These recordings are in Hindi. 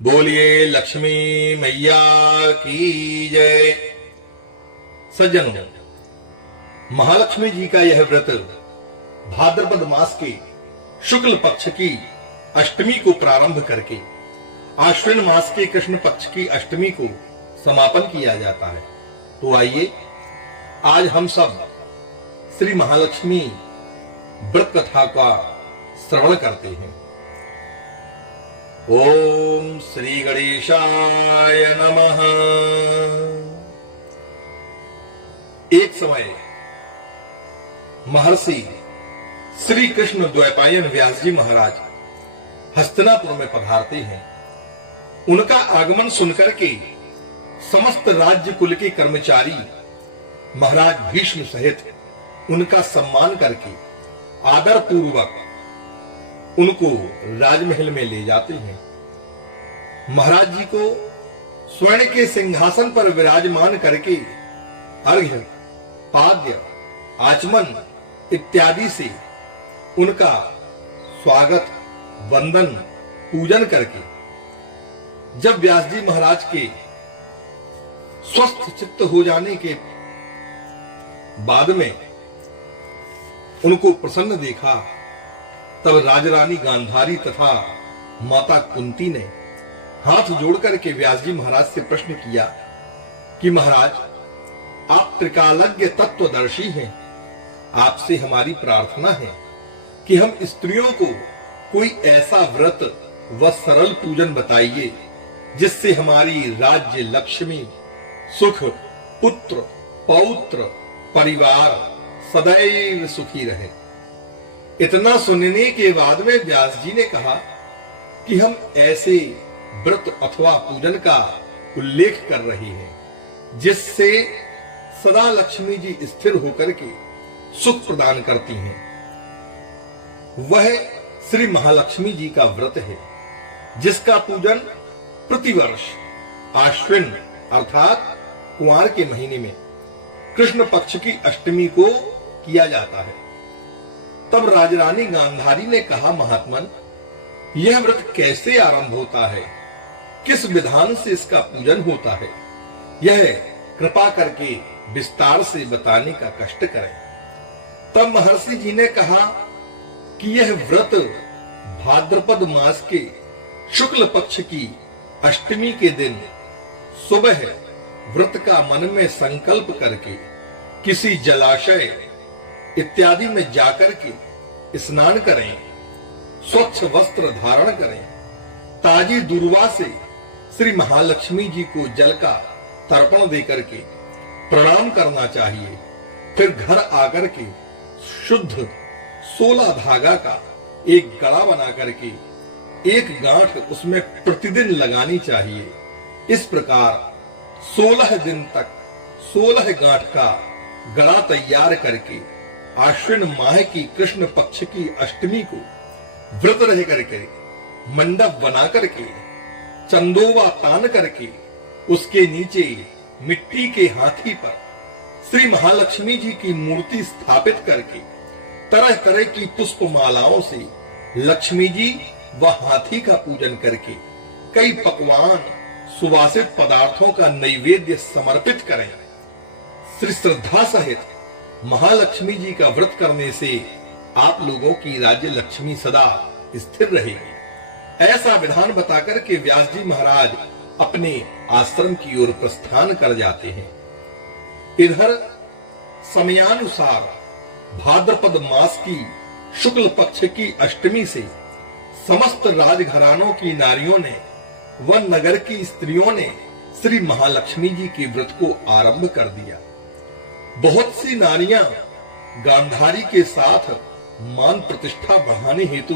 बोलिए लक्ष्मी मैया की जय। सज्जनों, महालक्ष्मी जी का यह व्रत भाद्रपद मास के शुक्ल पक्ष की अष्टमी को प्रारंभ करके आश्विन मास के कृष्ण पक्ष की अष्टमी को समापन किया जाता है। तो आइए आज हम सब श्री महालक्ष्मी व्रत कथा का श्रवण करते हैं। ओम श्री गणेशाय नमः। एक समय महर्षि श्री कृष्ण द्वैपायन व्यास जी महाराज हस्तिनापुर में पधारते हैं। उनका आगमन सुनकर के समस्त राज्य कुल के कर्मचारी महाराज भीष्म सहित उनका सम्मान करके आदर पूर्वक उनको राजमहल में ले जाते हैं। महाराज जी को स्वर्ण के सिंहासन पर विराजमान करके अर्घ्य, पाद्य, आचमन इत्यादि से उनका स्वागत, वंदन, पूजन करके जब व्यास जी महाराज के स्वस्थ चित्त हो जाने के बाद में उनको प्रसन्न देखा, तब राजरानी गांधारी तथा माता कुंती ने हाथ जोड़कर के व्यास जी महाराज से प्रश्न किया कि महाराज, आप त्रिकालज्ञ तत्वदर्शी हैं। आपसे हमारी प्रार्थना है कि हम स्त्रियों को कोई ऐसा व्रत व सरल पूजन बताइए जिससे हमारी राज्य लक्ष्मी, सुख, पुत्र, पौत्र, परिवार सदैव सुखी रहे। इतना सुनने के बाद में व्यास जी ने कहा कि हम ऐसे व्रत अथवा पूजन का उल्लेख कर रहे हैं जिससे सदा लक्ष्मी जी स्थिर होकर के सुख प्रदान करती हैं। वह श्री महालक्ष्मी जी का व्रत है जिसका पूजन प्रतिवर्ष आश्विन अर्थात कुंवार के महीने में कृष्ण पक्ष की अष्टमी को किया जाता है। तब राजरानी गांधारी ने कहा, महात्मन, यह व्रत कैसे आरंभ होता है, किस विधान से इसका पूजन होता है, यह कृपा करके विस्तार से बताने का कष्ट करें। तब महर्षि जी ने कहा कि यह व्रत भाद्रपद मास के शुक्ल पक्ष की अष्टमी के दिन सुबह व्रत का मन में संकल्प करके किसी जलाशय इत्यादि में जाकर के स्नान करें, स्वच्छ वस्त्र धारण करें, ताजी दूर्वा से श्री महालक्ष्मी जी को जल का तर्पण देकर के प्रणाम करना चाहिए। फिर घर आकर के शुद्ध 16 धागा का एक गड़ा बना करके एक गांठ उसमें प्रतिदिन लगानी चाहिए। इस प्रकार 16 दिन तक 16 गांठ का गड़ा तैयार करके आश्विन माह की कृष्ण पक्ष की अष्टमी को व्रत रह करके मंडप बना करके चंदोवा तान करके उसके नीचे मिट्टी के हाथी पर श्री महालक्ष्मी जी की मूर्ति स्थापित करके तरह तरह की पुष्प मालाओं से लक्ष्मी जी व हाथी का पूजन करके कई पकवान, सुवासित पदार्थों का नैवेद्य समर्पित करें। श्री श्रद्धा सहित महालक्ष्मी जी का व्रत करने से आप लोगों की राज्य लक्ष्मी सदा स्थिर रहेगी। ऐसा विधान बताकर के व्यास जी महाराज अपने आश्रम की ओर प्रस्थान कर जाते हैं। इधर समयानुसार भाद्रपद मास की शुक्ल पक्ष की अष्टमी से समस्त राजघरानों की नारियों ने व नगर की स्त्रियों ने श्री महालक्ष्मी जी के व्रत को आरंभ कर दिया। बहुत सी नारियां गांधारी के साथ मान प्रतिष्ठा बढ़ाने हेतु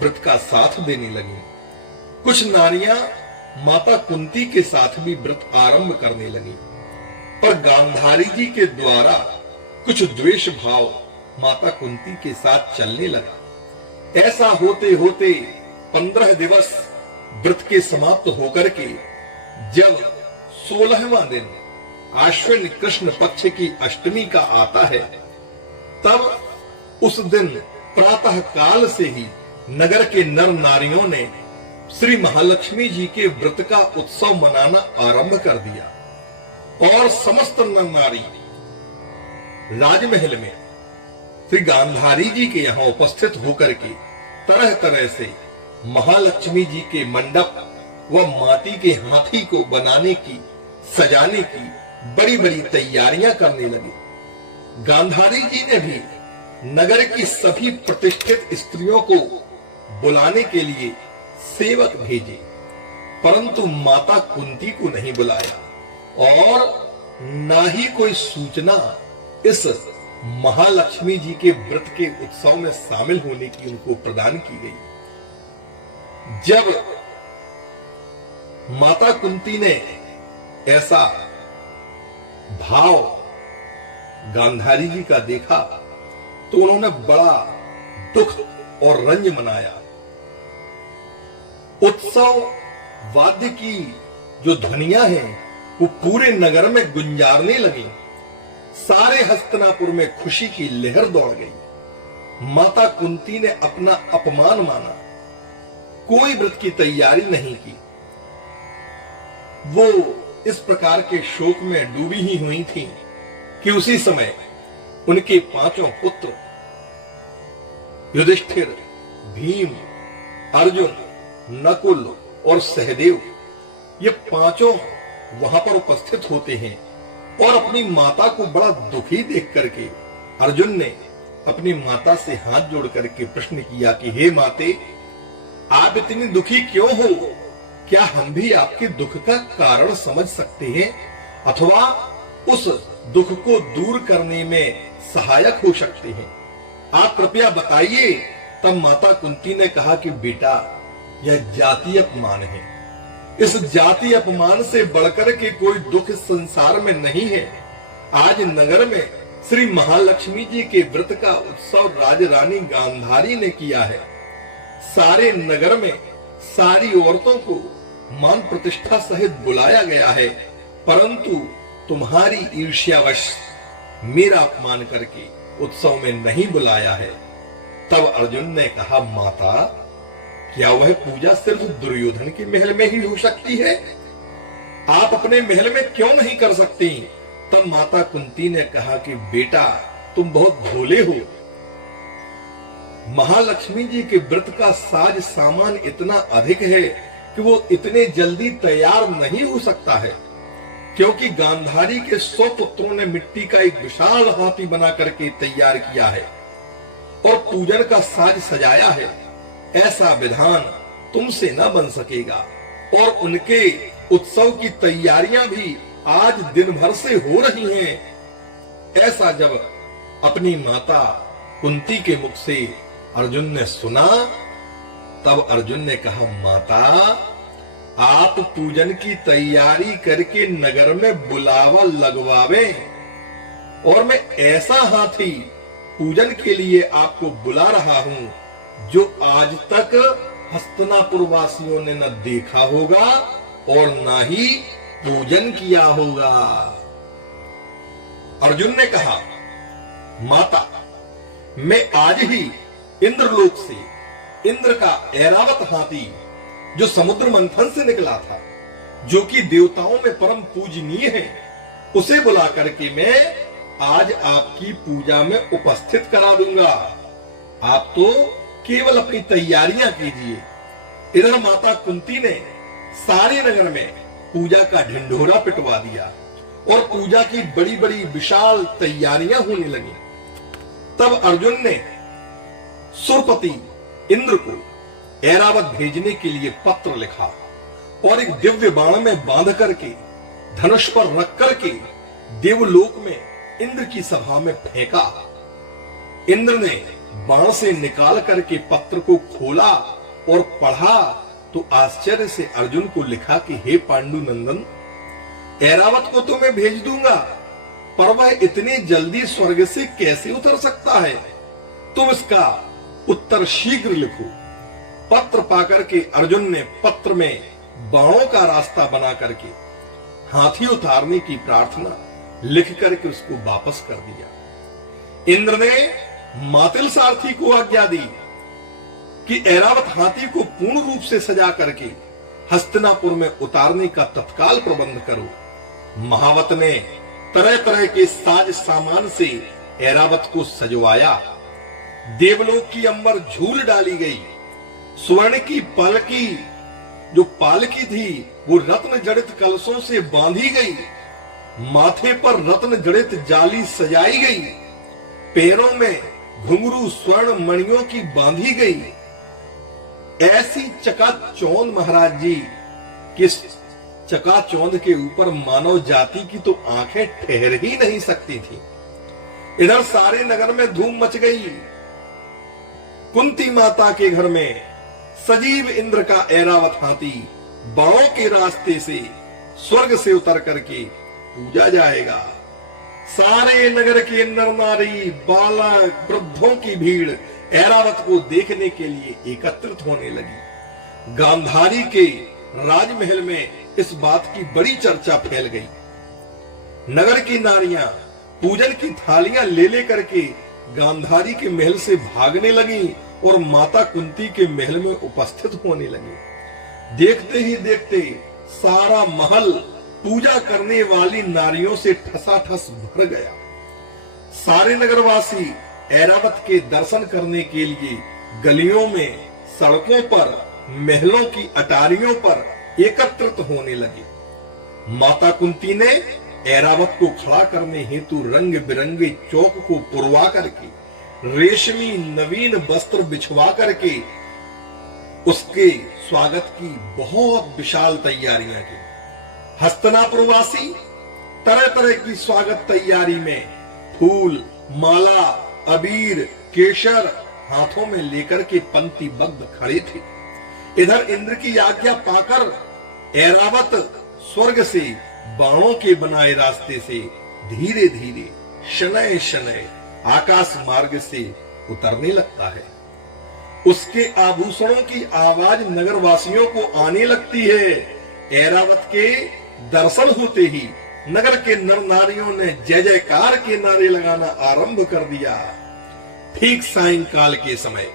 व्रत का साथ देने लगी। कुछ नारियां माता कुंती के साथ भी व्रत आरंभ करने लगी, पर गांधारी जी के द्वारा कुछ द्वेष भाव माता कुंती के साथ चलने लगा। ऐसा होते होते 15 दिवस व्रत के समाप्त होकर के जब 16वां दिन आश्विन कृष्ण पक्ष की अष्टमी का आता है, तब उस दिन प्रातः काल से ही नगर के नर नारियों ने श्री महालक्ष्मी जी के व्रत का उत्सव मनाना आरंभ कर दिया और समस्त नर नारी राजमहल में श्री गांधारी जी के यहां उपस्थित होकर के तरह तरह से महालक्ष्मी जी के मंडप व माटी के हाथी को बनाने की, सजाने की बड़ी बड़ी तैयारियां करने लगे। गांधारी जी ने भी नगर की सभी प्रतिष्ठित स्त्रियों को बुलाने के लिए सेवक भेजे, परंतु माता कुंती को नहीं बुलाया और ना ही कोई सूचना इस महालक्ष्मी जी के व्रत के उत्सव में शामिल होने की उनको प्रदान की गई। जब माता कुंती ने ऐसा भाव गांधारी जी का देखा तो उन्होंने बड़ा दुख और रंज मनाया। उत्सव वाद्य की जो ध्वनियां हैं वो पूरे नगर में गुंजारने लगी। सारे हस्तिनापुर में खुशी की लहर दौड़ गई। माता कुंती ने अपना अपमान माना, कोई व्रत की तैयारी नहीं की। वो इस प्रकार के शोक में डूबी ही हुई थी कि उसी समय उनके पांचों पुत्र युधिष्ठिर, भीम, अर्जुन, नकुल और सहदेव ये पांचों वहां पर उपस्थित होते हैं और अपनी माता को बड़ा दुखी देख करके अर्जुन ने अपनी माता से हाथ जोड़ करके प्रश्न किया कि हे माते, आप इतनी दुखी क्यों हो? क्या हम भी आपके दुख का कारण समझ सकते हैं अथवा उस दुख को दूर करने में सहायक हो सकते हैं? आप कृपया बताइए। तब माता कुंती ने कहा कि बेटा, यह जातीय अपमान है। इस जाति अपमान से बढ़कर के कोई दुख संसार में नहीं है। आज नगर में श्री महालक्ष्मी जी के व्रत का उत्सव राजरानी गांधारी ने किया है। सारे नगर में सारी औरतों को मान प्रतिष्ठा सहित बुलाया गया है, परंतु तुम्हारी ईर्ष्यावश मेरा अपमान करके उत्सव में नहीं बुलाया है। तब अर्जुन ने कहा, माता, क्या वह पूजा सिर्फ दुर्योधन के महल में ही हो सकती है? आप अपने महल में क्यों नहीं कर सकती? तब माता कुंती ने कहा कि बेटा, तुम बहुत भोले हो। महालक्ष्मी जी के व्रत का साज सामान इतना अधिक है कि वो इतने जल्दी तैयार नहीं हो सकता है, क्योंकि गांधारी के 100 पुत्रों ने मिट्टी का एक विशाल हाथी बना करके तैयार किया है और पूजन का साज सजाया है। ऐसा विधान तुमसे न बन सकेगा और उनके उत्सव की तैयारियां भी आज दिन भर से हो रही हैं। ऐसा जब अपनी माता कुंती के मुख से अर्जुन ने सुना, तब अर्जुन ने कहा, माता, आप पूजन की तैयारी करके नगर में बुलावा लगवावे और मैं ऐसा हाथी पूजन के लिए आपको बुला रहा हूं जो आज तक हस्तिनापुर वासियों ने न देखा होगा और न ही पूजन किया होगा। अर्जुन ने कहा, माता, मैं आज ही इंद्रलोक से इंद्र का ऐरावत हाथी जो समुद्र मंथन से निकला था, जो कि देवताओं में परम पूजनीय है, उसे बुला करके मैं आज आपकी पूजा में उपस्थित करा दूंगा। आप तो केवल अपनी तैयारियां कीजिए। इधर माता कुंती ने सारे नगर में पूजा का ढिंढोरा पिटवा दिया और पूजा की बड़ी बड़ी विशाल तैयारियां होने लगी। तब अर्जुन ने सुरपति इंद्र को ऐरावत भेजने के लिए पत्र लिखा और एक दिव्य बाण में बांध करके धनुष पर रख करके देवलोक में इंद्र की सभा में फेंका। इंद्र ने बाण से निकाल करके पत्र को खोला और पढ़ा तो आश्चर्य से अर्जुन को लिखा कि हे पांडु नंदन, ऐरावत को तो मैं भेज दूंगा, पर वह इतनी जल्दी स्वर्ग से कैसे उतर सकता है? तुम इसका उत्तर शीघ्र लिखो। पत्र पाकर के अर्जुन ने पत्र में बाणों का रास्ता बना करके हाथी उतारने की प्रार्थना लिख करके उसको वापस कर दिया। इंद्र ने मातिल सारथी को आज्ञा दी कि ऐरावत हाथी को पूर्ण रूप से सजा करके हस्तिनापुर में उतारने का तत्काल प्रबंध करो। महावत ने तरह तरह के साज सामान से ऐरावत को सजवाया। देवलोक की अंबर झूल डाली गई। स्वर्ण की पालकी, जो पालकी थी, वो रत्न जड़ित कलशों से बांधी गई। माथे पर रत्न जड़ित जाली सजाई गई। पैरों में घुंघरू स्वर्ण मणियों की बांधी गई। ऐसी चकाचौंध महाराज जी, किस चकाचौंध के ऊपर मानव जाति की तो आंखें ठहर ही नहीं सकती थी। इधर सारे नगर में धूम मच गई। कुंती माता के घर में सजीव इंद्र का ऐरावत हाथी बाणों के रास्ते से स्वर्ग से उतर करके पूजा जाएगा। सारे नगर के नर नारी, बालक, वृद्धों की भीड़ ऐरावत को देखने के लिए एकत्रित होने लगी। गांधारी के राजमहल में इस बात की बड़ी चर्चा फैल गई। नगर की नारियां पूजन की थालियां ले लेकर के गांधारी के महल से भागने लगी और माता कुंती के महल में उपस्थित होने लगी। देखते ही देखते सारा महल पूजा करने वाली नारियों से ठसाठस भर गया। सारे नगरवासी ऐरावत के दर्शन करने के लिए गलियों में, सड़कों पर, महलों की अटारियों पर एकत्रित होने लगे। माता कुंती ने ऐरावत को खड़ा करने हेतु रंग बिरंगे चौक को पुरवा करके, रेशमी नवीन वस्त्र बिछवा करके उसके स्वागत की बहुत विशाल तैयारियां की। हस्तिनापुरवासी तरह तरह की स्वागत तैयारी में फूल, माला, अबीर, केशर हाथों में लेकर के पंक्तिबद्ध खड़े थे। इधर इंद्र की आज्ञा पाकर ऐरावत स्वर्ग से बाणों के बनाए रास्ते से धीरे धीरे, शनय शनय आकाश मार्ग से उतरने लगता है। उसके आभूषणों की आवाज नगरवासियों को आने लगती है। ऐरावत के दर्शन होते ही नगर के नर नारियों ने जय जयकार के नारे लगाना आरंभ कर दिया। ठीक सायंकाल के समय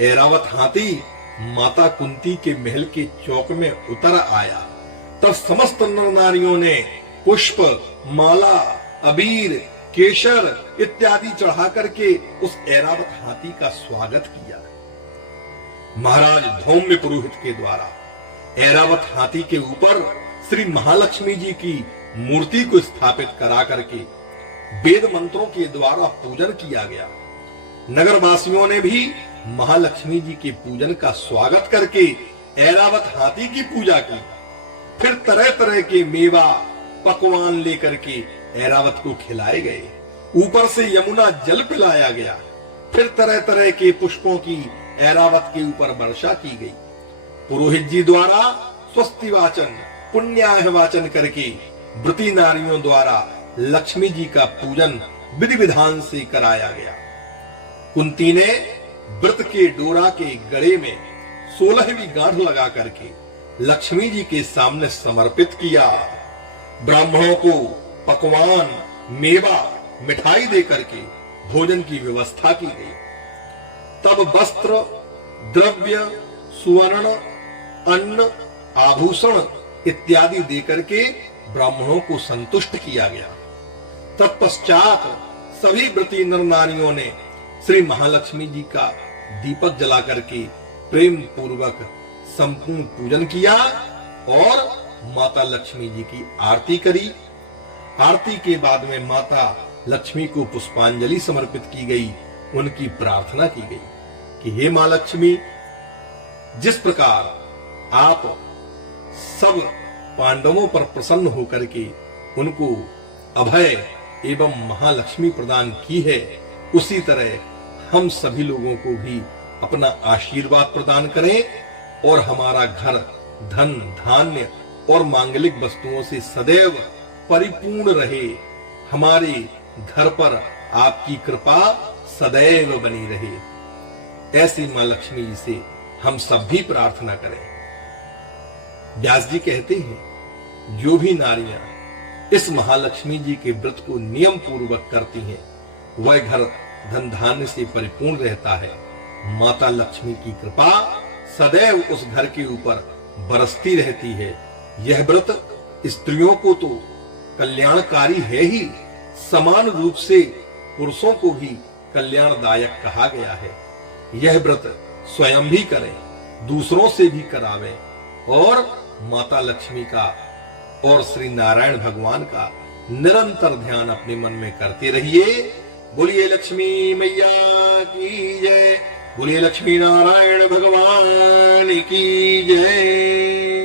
ऐरावत हाथी माता कुंती के महल के चौक में उतर आया। तब समस्त नर नारियों ने पुष्प, माला, अबीर, केशर इत्यादि चढ़ा करके उस ऐरावत हाथी का स्वागत किया। महाराज धौम्य पुरोहित के द्वारा ऐरावत हाथी के ऊपर श्री महालक्ष्मी जी की मूर्ति को स्थापित करा करके वेद मंत्रों के द्वारा पूजन किया गया। नगरवासियों ने भी महालक्ष्मी जी के पूजन का स्वागत करके ऐरावत हाथी की पूजा की। फिर तरह तरह के मेवा, पकवान लेकर के ऐरावत को खिलाए गए। ऊपर से यमुना जल पिलाया गया। फिर तरह तरह के पुष्पों की ऐरावत के ऊपर वर्षा की गई। पुरोहित जी द्वारा स्वस्ति वाचन, पुण्याह वाचन करके व्रती नारियों द्वारा लक्ष्मी जी का पूजन विधि विधान से कराया गया। कुंती ने व्रत के डोरा के गड़े में 16वीं गांठ लगा करके लक्ष्मी जी के सामने समर्पित किया। ब्राह्मणों को पकवान, मेवा, मिठाई दे करके भोजन की व्यवस्था की गई। तब वस्त्र, द्रव्य, सुवर्ण, अन्न, आभूषण इत्यादि देकर के ब्राह्मणों को संतुष्ट किया गया। तत्पश्चात सभी व्रती नर नारियों ने श्री महालक्ष्मी जी का दीपक जला करके प्रेम पूर्वक संपूर्ण पूजन किया और माता लक्ष्मी जी की आरती करी। आरती के बाद में माता लक्ष्मी को पुष्पांजलि समर्पित की गई। उनकी प्रार्थना की गई कि हे मां लक्ष्मी, जिस प्रकार आप सब पांडवों पर प्रसन्न होकर के उनको अभय एवं महालक्ष्मी प्रदान की है, उसी तरह हम सभी लोगों को भी अपना आशीर्वाद प्रदान करें और हमारा घर धन, धान्य और मांगलिक वस्तुओं से सदैव परिपूर्ण रहे। हमारे घर पर आपकी कृपा सदैव बनी रहे। ऐसी मां लक्ष्मी जी से हम सब भी प्रार्थना करें। व्यास जी कहते हैं, जो भी नारियां इस महालक्ष्मी जी के व्रत को नियम पूर्वक करती हैं, वह घर धन धान्य से परिपूर्ण रहता है। माता लक्ष्मी की कृपा सदैव उस घर के ऊपर बरसती रहती है। यह व्रत स्त्रियों को तो कल्याणकारी है ही, समान रूप से पुरुषों को भी कल्याणदायक कहा गया है। यह व्रत स्वयं भी करें, दूसरों से भी करावें और माता लक्ष्मी का और श्री नारायण भगवान का निरंतर ध्यान अपने मन में करते रहिए। बोलिए लक्ष्मी मैया की जय, बोलिए लक्ष्मी नारायण भगवान की जय।